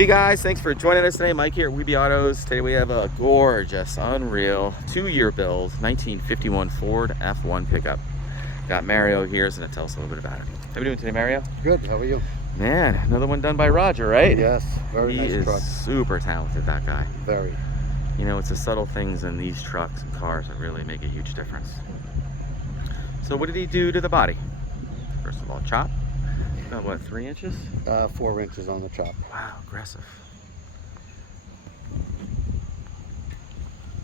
Hey guys, thanks for joining us today. Mike here at Weeby Autos. Today we have a gorgeous, unreal 2-year build, 1951 Ford F1 pickup. Got Mario here, so gonna tell us a little bit about it. How are we doing today, Mario? Good, how are you? Man, another one done by Roger, right? Yes, very nice truck. He is super talented, that guy. Very. You know, it's the subtle things in these trucks and cars that really make a huge difference. So what did he do to the body? First of all, chop. About what, 3 inches? 4 inches on the chop. Wow, aggressive.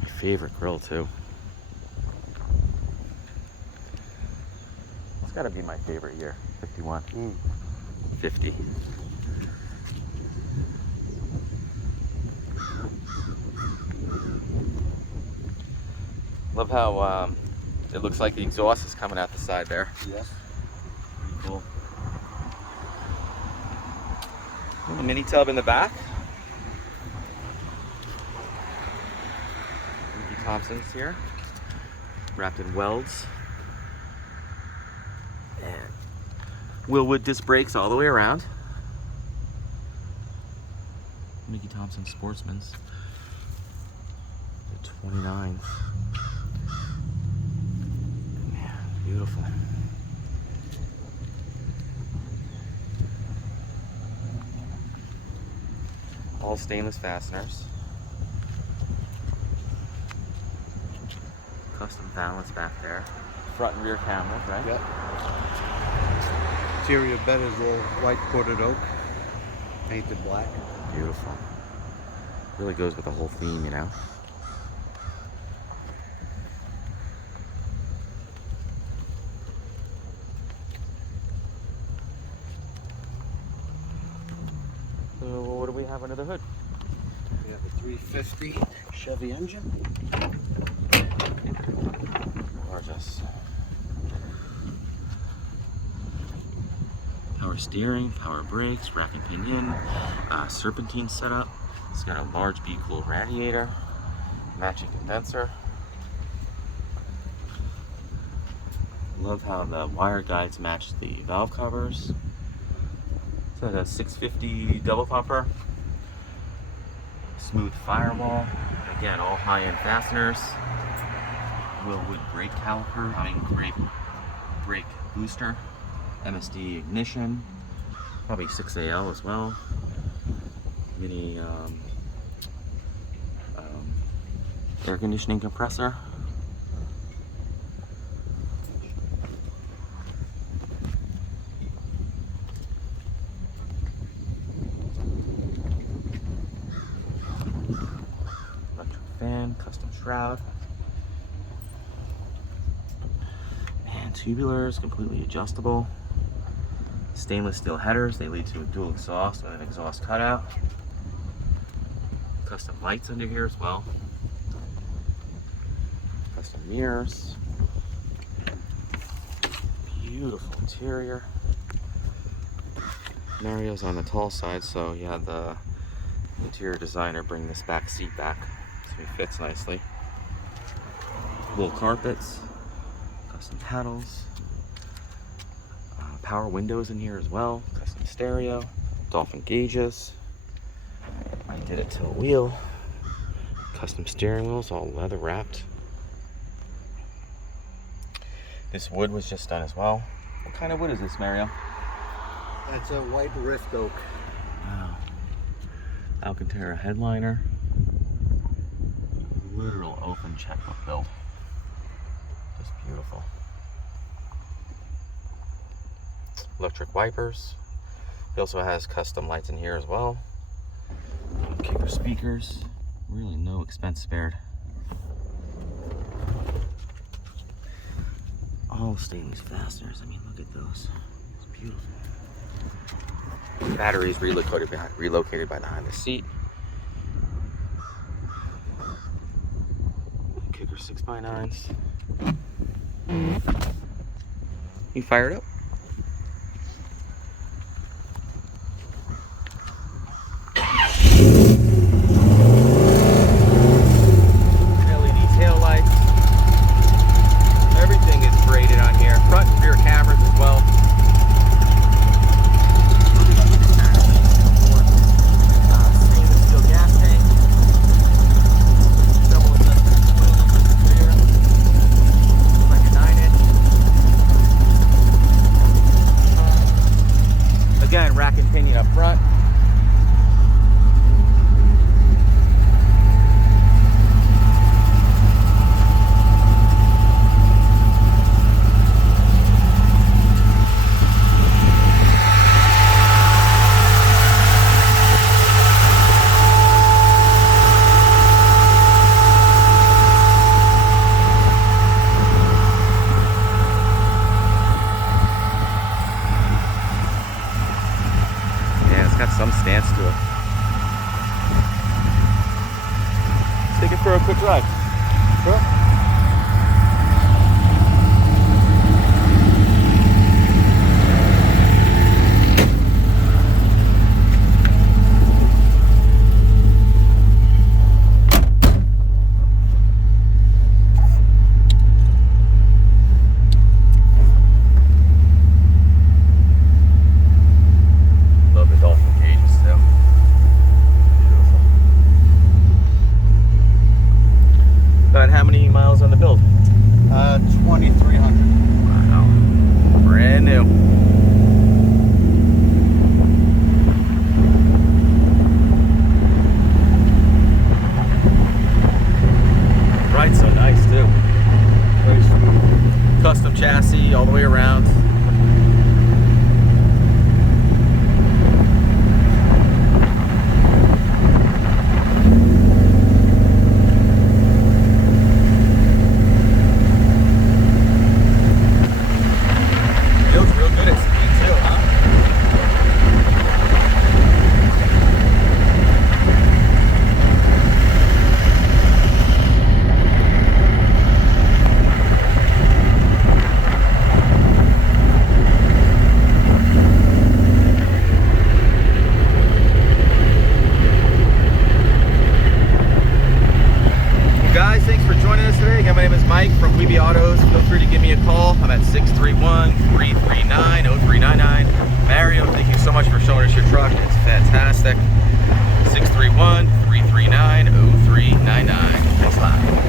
My favorite grill too. It's gotta be my favorite year, 51. 50. Love how it looks like the exhaust is coming out the side there. Yes. Pretty cool. A mini tub in the back. Thompson's here, wrapped in welds. And Wilwood disc brakes all the way around. Mickey Thompson Sportsman's. The 29s. Yeah, beautiful. All stainless fasteners. Custom Valance back there. Front and rear cameras, right? Yep. Interior bed is all white coated oak, painted black. Beautiful. Really goes with the whole theme, you know? So what do we have under the hood? We have a 350 Chevy engine. Gorgeous. Power steering, power brakes, Rack-N-Pinion, Serpentine setup. It's got a large B-cooled radiator, matching condenser. Love how the wire guides match the valve covers. So that's 650 double pumper. Smooth firewall. Again, all high-end fasteners. Wilwood brake caliper. Brake booster. MSD ignition. Probably 6AL as well. Mini air conditioning compressor. Custom shroud. Man, tubulars, completely adjustable. Stainless steel headers, they lead to a dual exhaust with an exhaust cutout. Custom lights under here as well. Custom mirrors. Beautiful interior. Mario's on the tall side, so you had the interior designer bring this back seat back. It fits nicely. Wool carpets, custom paddles, power windows in here as well, custom stereo, dolphin gauges. I did it to a wheel, custom steering wheels, all leather wrapped. This wood was just done as well. What kind of wood is this, Mario? That's a white rift oak. Wow. Alcantara headliner. Literal open checkbook build. Just beautiful. Electric wipers. He also has custom lights in here as well. Kicker speakers. Really no expense spared. All stainless fasteners. I mean, look at those. It's beautiful. Batteries relocated behind the seat. Kicker 6x9s. You fired up? LED tail lights. Everything is braided on here. Front and rear cameras as well. take it for a quick drive. Sure. Love the dolphin cages too. Beautiful. About how many miles on the build? 2,300. Wow. Brand new. Ride's so nice too. Very smooth. Custom chassis all the way around. Feels real good at speed too, huh? Well, guys, thanks for joining us today. Again, my name is Mike from Weeby Autos. Feel free to give me a call. I'm at 631-339-0399. Mario, thank you so much for showing us your truck. It's fantastic. 631-339-0399. Thanks a lot.